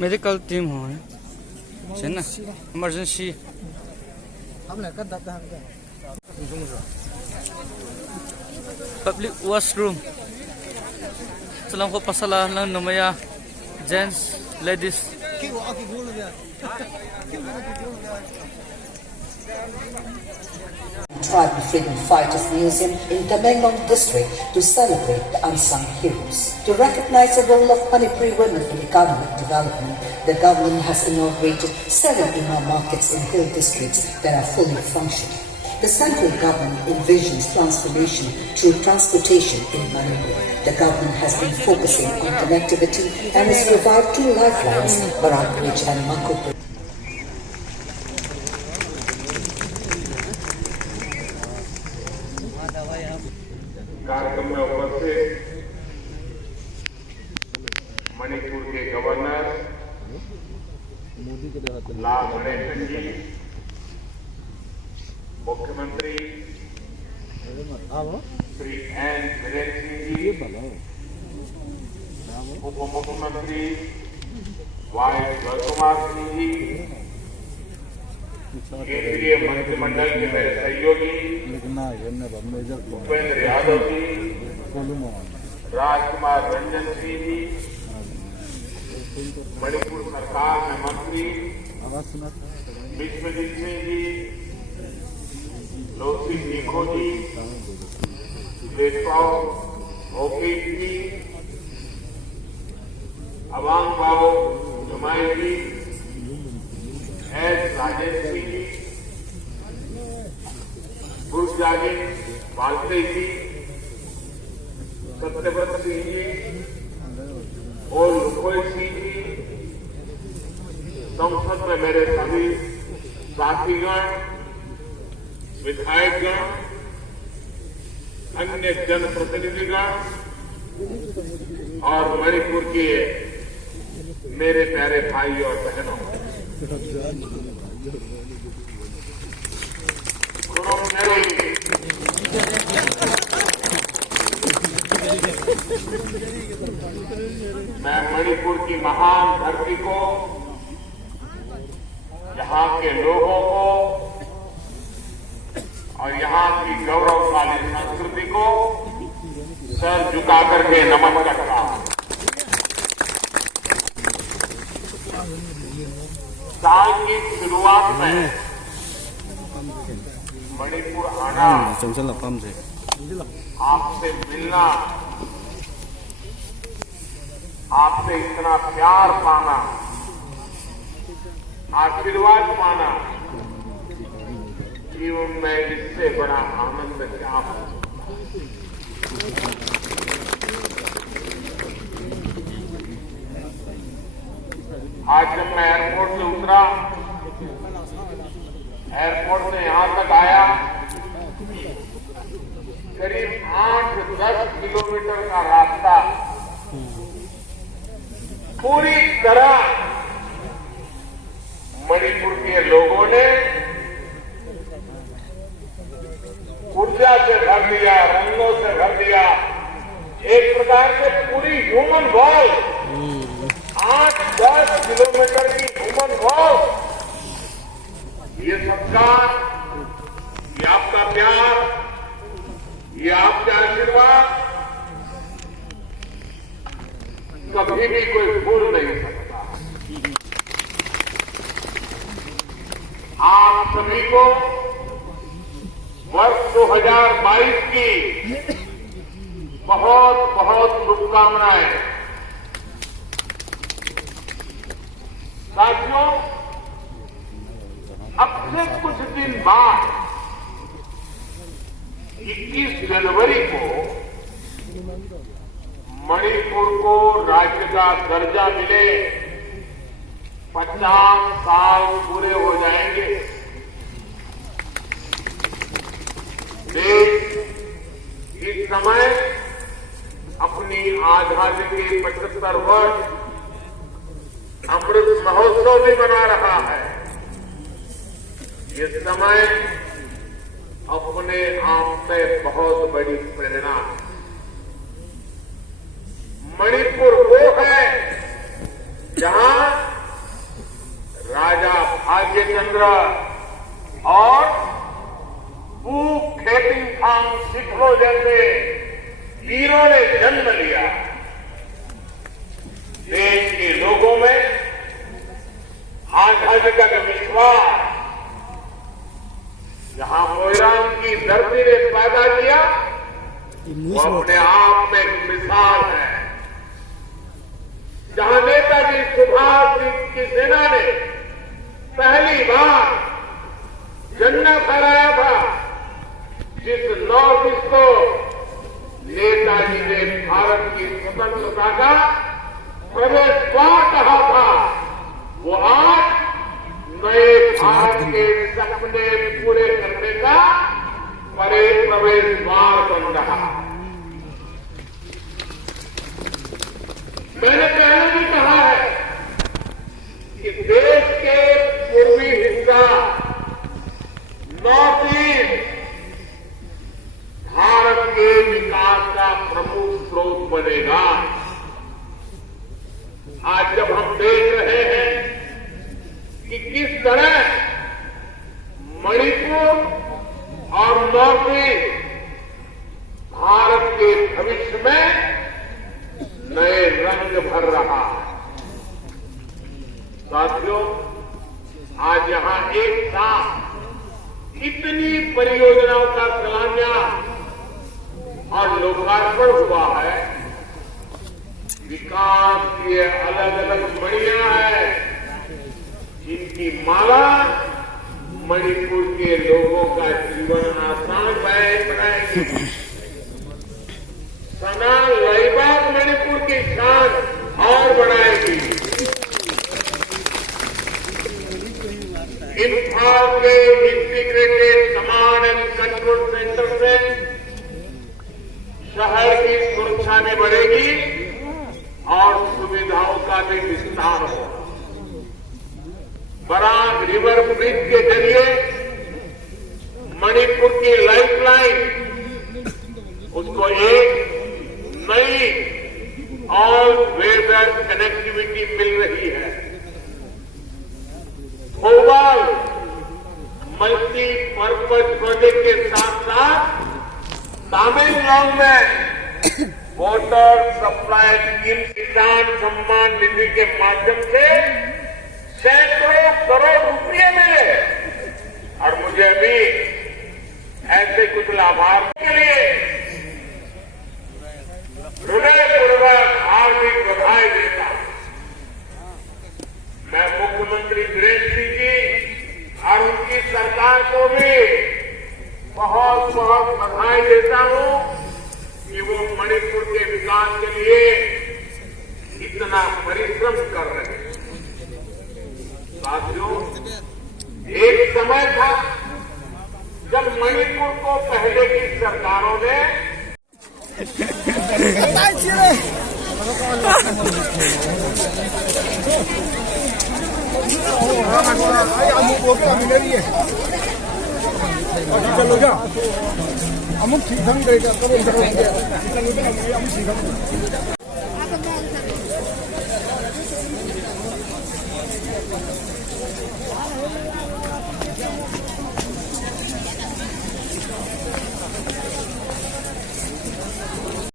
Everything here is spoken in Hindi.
मेडिकल टीम हो है ना इमरजेंसी पब्लिक वॉशरूम चलो को पसला न नमया gents ladies Tribal Freedom Fighters Museum in Tamenglong district to celebrate the unsung heroes. To recognize the role of Manipuri women in economic development, the government has inaugurated 7 imam markets in hill districts that are fully functional. The central government envisions transformation through transportation in Manipur. The government has been focusing on connectivity and has revived 2 lifelines, Barak Bridge and Mako Bridge. कार्यक्रम में उपस्थित मणिपुर के गवर्नर ला गणेशन जी, मुख्यमंत्री श्री एन बीरेन सिंह जी, उप मुख्यमंत्री वाई जयकुमार सिंह जी, केंद्रीय मंत्रिमंडल के मेरे सहयोगी भूपेंद्र यादव जी, राजकुमार रंजन सिंह जी, मणिपुर सरकार में मंत्री विश्वजीत सिंह जी, लोसी निखो जी, वेदपाओ ओकेश जी, अवांग बाओ जुमाई जी, एस राजेश सिंह जी, गुरजागिन वालते जी, सत्यव्रत सिंह जी और लुखोई सिंह जी, संसद में मेरे सभी साथीगण, विधायकगण, अन्य जनप्रतिनिधिगण और मणिपुर के मेरे प्यारे भाई और बहनों, मैं मणिपुर की महान धरती को, यहाँ के लोगों को और यहाँ की गौरवशाली संस्कृति को सर झुका करके नमन करता हूं। साल की शुरुआत में मणिपुर आना, आपसे मिलना, आपसे इतना प्यार पाना, आशीर्वाद पाना, जीवन में इससे बड़ा आनंद क्या हो। आज जब मैं एयरपोर्ट से उतरा, एयरपोर्ट से यहां तक आया, करीब 8-10 किलोमीटर का रास्ता पूरी तरह मणिपुर के लोगों ने ऊर्जा से भर दिया, रंगों से भर दिया, एक प्रकार से पूरी ह्यूमन वॉल, 8-10 किलोमीटर की ह्यूमन वॉल, ये सत्कार, ये आपका प्यार, ये आपके आशीर्वाद कभी भी कोई भूल नहीं सकता। आप सभी को वर्ष 2022 की बहुत बहुत शुभकामनाएं। साथियों, अब से कुछ दिन बाद 21 जनवरी को मणिपुर को राज्य का दर्जा मिले, 50 साल पूरे हो जाएंगे। देश इस समय अपनी आजादी के 75 वर्ष अमृत महोत्सव भी मना रहा है। ये समय अपने आप में बहुत बड़ी प्रेरणा है। मणिपुर वो है जहां राजा भाग्यचंद्र और पू खेतिंगथाम सिखो जैसे वीरों ने जन्म लिया। देश के लोगों में आजादी का विश्वास जहां मोइरांग की धरती ने पैदा किया वो अपने आप में एक मिसाल है। जहां नेताजी सुभाष की सेना ने पहली बार झंडा फहराया था, जिस नॉर्थ ईस्ट को नेताजी ने भारत की स्वतंत्रता का प्रवेश द्वार कहा था, वो आज नए भारत के सपने पूरे करने का प्रवेश द्वार बन रहा है। मैंने पहले भी कहा है कि देश के पूर्वी हिस्सा नॉर्थ ईस्ट भारत के विकास का प्रमुख स्रोत बनेगा। आज जब हम देख रहे हैं कि किस तरह मणिपुर और नॉर्थ ईस्ट भारत के भविष्य में नए रंग भर रहा है। साथियों, आज यहां एक साथ इतनी परियोजनाओं का शिलान्यास और लोकार्पण हुआ है। विकास की अलग अलग मणियां हैं, जिनकी माला मणिपुर के लोगों का जीवन आसान बनाएगी। सना लाइबाग मणिपुर की शान और बढ़ाएगी। इम्फाल के integrated command and control centre से शहर की सुरक्षा भी बढ़ेगी और सुविधाओं का भी विस्तार होगा। बराक रिवर ब्रिज के जरिए मणिपुर की लाइफलाइन उसको एक नई ऑल वेदर कनेक्टिविटी मिल रही है। थोबाल मल्टीपर्पज प्रोजेक्ट के साथ साथ तमिलनाडु में वाटर सप्लाई स्कीम किसान सम्मान निधि के माध्यम से सैकड़ों करोड़ रुपये मिले और मुझे भी ऐसे कुछ लाभार्थियों के लिए हृदयपूर्वक हार्दिक बधाई देता हूं। मैं मुख्यमंत्री बीरेन्द्र सिंह जी और उनकी सरकार को भी बहुत बहुत बधाई देता हूं कि वो मणिपुर के विकास के लिए इतना परिश्रम कर रहे हैं। साथियों, एक समय था जब मणिपुर को पहले की सरकारों ने अमुक ठीक ढंग